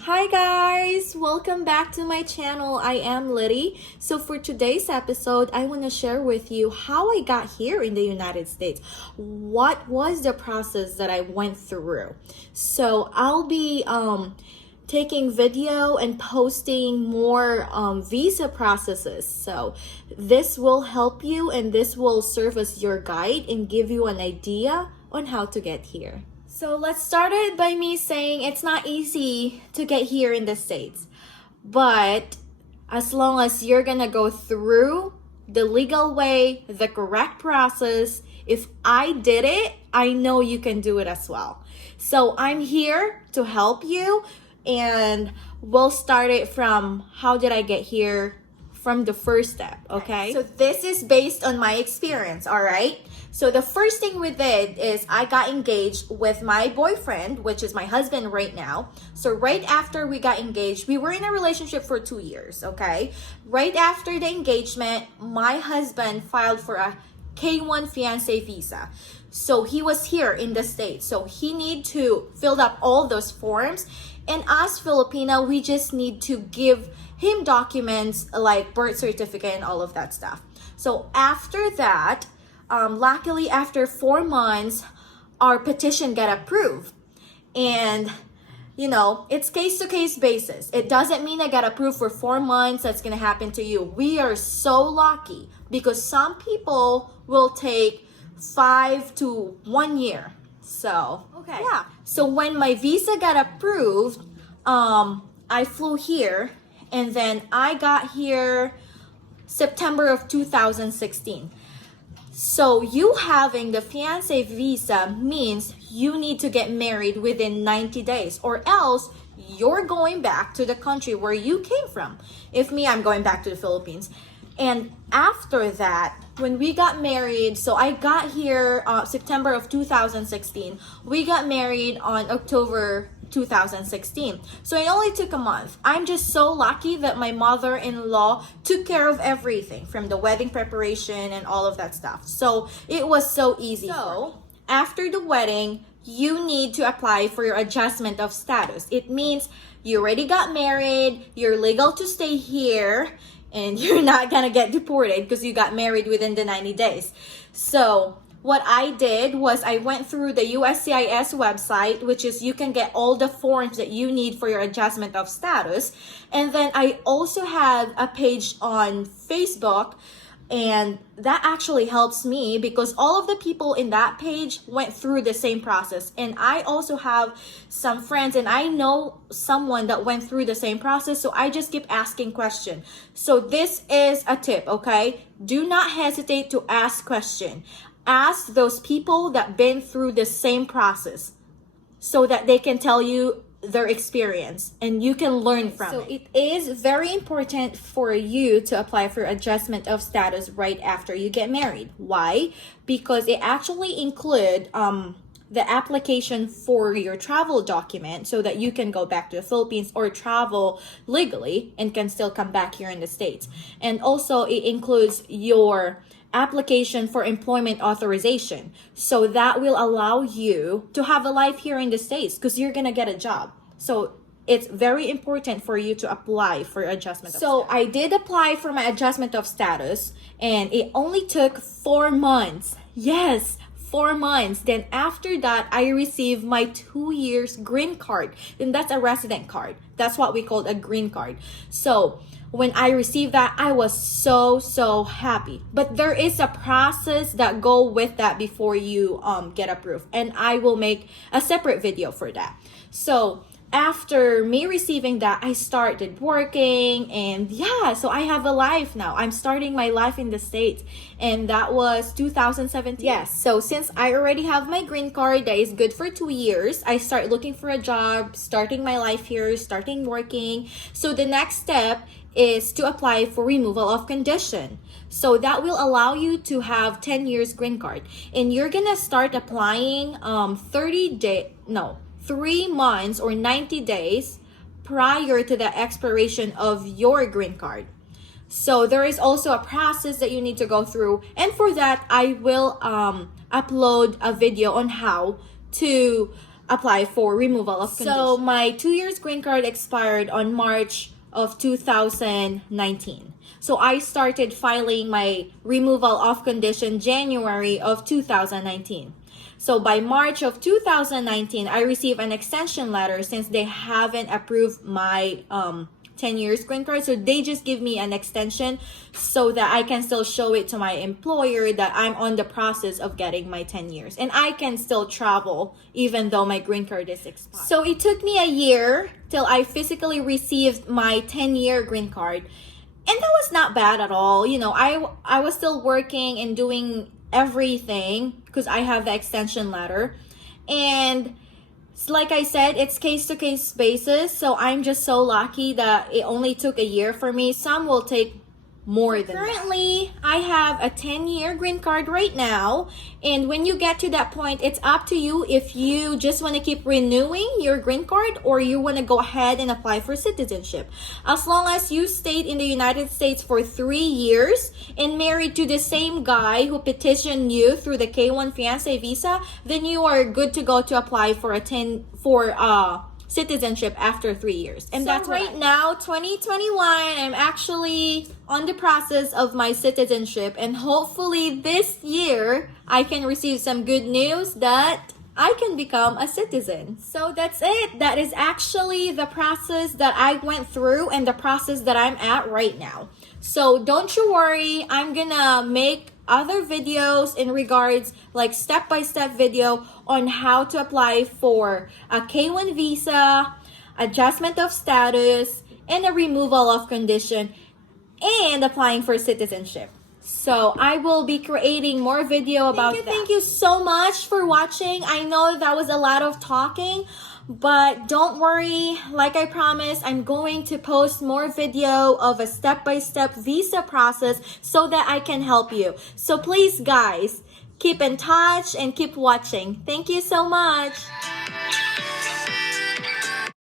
Hi guys, welcome back to my channel. I am Lity. So for today's episode, I want to share with you how I got here in the United States. What was the process that I went through? So I'll be taking video and posting more visa processes. So this will help you and this will serve as your guide and give you an idea on how to get here. So let's start it by me saying it's not easy to get here in the States. But as long as you're gonna go through the legal way, the correct process, if I did it, I know you can do it as well. So I'm here to help you, and we'll start it from how did I get here from the first step, okay? So this is based on my experience, all right? So the first thing we did is I got engaged with my boyfriend, which is my husband right now. So right after we got engaged, we were in a relationship for 2 years, okay? Right after the engagement, my husband filed for a K1 fiancé visa. So he was here in the States. So he need to fill up all those forms. And as Filipina, we just need to give him documents like birth certificate and all of that stuff. So after that, luckily after 4 months, our petition got approved. And you know, it's case-to-case basis. It doesn't mean I got approved for 4 months that's gonna happen to you. We are so lucky because some people will take 5 to 1 year. So, okay. Yeah. So when my visa got approved, I flew here, and then I got here September of 2016. So you having the fiancé visa means you need to get married within 90 days, or else you're going back to the country where you came from. If me, I'm going back to the Philippines. And after that, when we got married, so I got here September of 2016. We got married on October 2016. So it only took a month. I'm just so lucky that my mother-in-law took care of everything from the wedding preparation and all of that stuff. So it was so easy. So after the wedding, you need to apply for your adjustment of status. It means you already got married, you're legal to stay here, and you're not gonna get deported because you got married within the 90 days. So what I did was I went through the USCIS website, which is you can get all the forms that you need for your adjustment of status. And then I also had a page on Facebook, and that actually helps me because all of the people in that page went through the same process. And I also have some friends, and I know someone that went through the same process, so I just keep asking questions. So this is a tip, okay? Do not hesitate to ask questions. Ask those people that been through the same process so that they can tell you their experience and you can learn from it. So it is very important for you to apply for adjustment of status right after you get married. Why? Because it actually include the application for your travel document so that you can go back to the Philippines or travel legally and can still come back here in the States. And also it includes your application for employment authorization. So that will allow you to have a life here in the States because you're gonna get a job. So it's very important for you to apply for adjustment of status. So I did apply for my adjustment of status, and it only took 4 months. Yes, 4 months. Then after that, I received my 2 years green card. And that's a resident card. That's what we call a green card. So when I received that, I was so happy. But there is a process that go with that before you get approved. And I will make a separate video for that. So after me receiving that, I started working, and yeah, so I have a life now. I'm starting my life in the States, and that was 2017. Yes, so since I already have my green card that is good for 2 years, I start looking for a job, starting my life here, starting working. So the next step is to apply for removal of condition. So that will allow you to have 10 years green card, and you're gonna start applying 3 months or 90 days prior to the expiration of your green card. So there is also a process that you need to go through, and for that I will upload a video on how to apply for removal of condition. So my 2 years green card expired on March of 2019. So I started filing my removal of condition January of 2019. So by March of 2019, I received an extension letter since they haven't approved my 10 years green card. So they just give me an extension so that I can still show it to my employer that I'm on the process of getting my 10 years. And I can still travel even though my green card is expired. So it took me a year till I physically received my 10-year green card. And that was not bad at all. You know, I was still working and doing everything because I have the extension letter. And like I said, it's case-to-case basis. So I'm just so lucky that it only took a year for me. Some will take more than currently that. I have a 10-year green card right now, and when you get to that point, it's up to you if you just want to keep renewing your green card or you want to go ahead and apply for citizenship. As long as you stayed in the United States for 3 years and married to the same guy who petitioned you through the K1 fiancé visa, then you are good to go to apply for citizenship after 3 years. And so that's right now, 2021, I'm actually on the process of my citizenship, and hopefully this year I can receive some good news that I can become a citizen. So that's it. That is actually the process that I went through and the process that I'm at right now. So don't you worry, I'm gonna make other videos in regards, like step-by-step video on how to apply for a K1 visa, adjustment of status, and a removal of condition, and applying for citizenship. So I will be creating more video about that. Thank you so much for watching. I know that was a lot of talking, but don't worry, like I promised, I'm going to post more video of a step-by-step visa process so that I can help you. So please guys, keep in touch and keep watching. Thank you so much.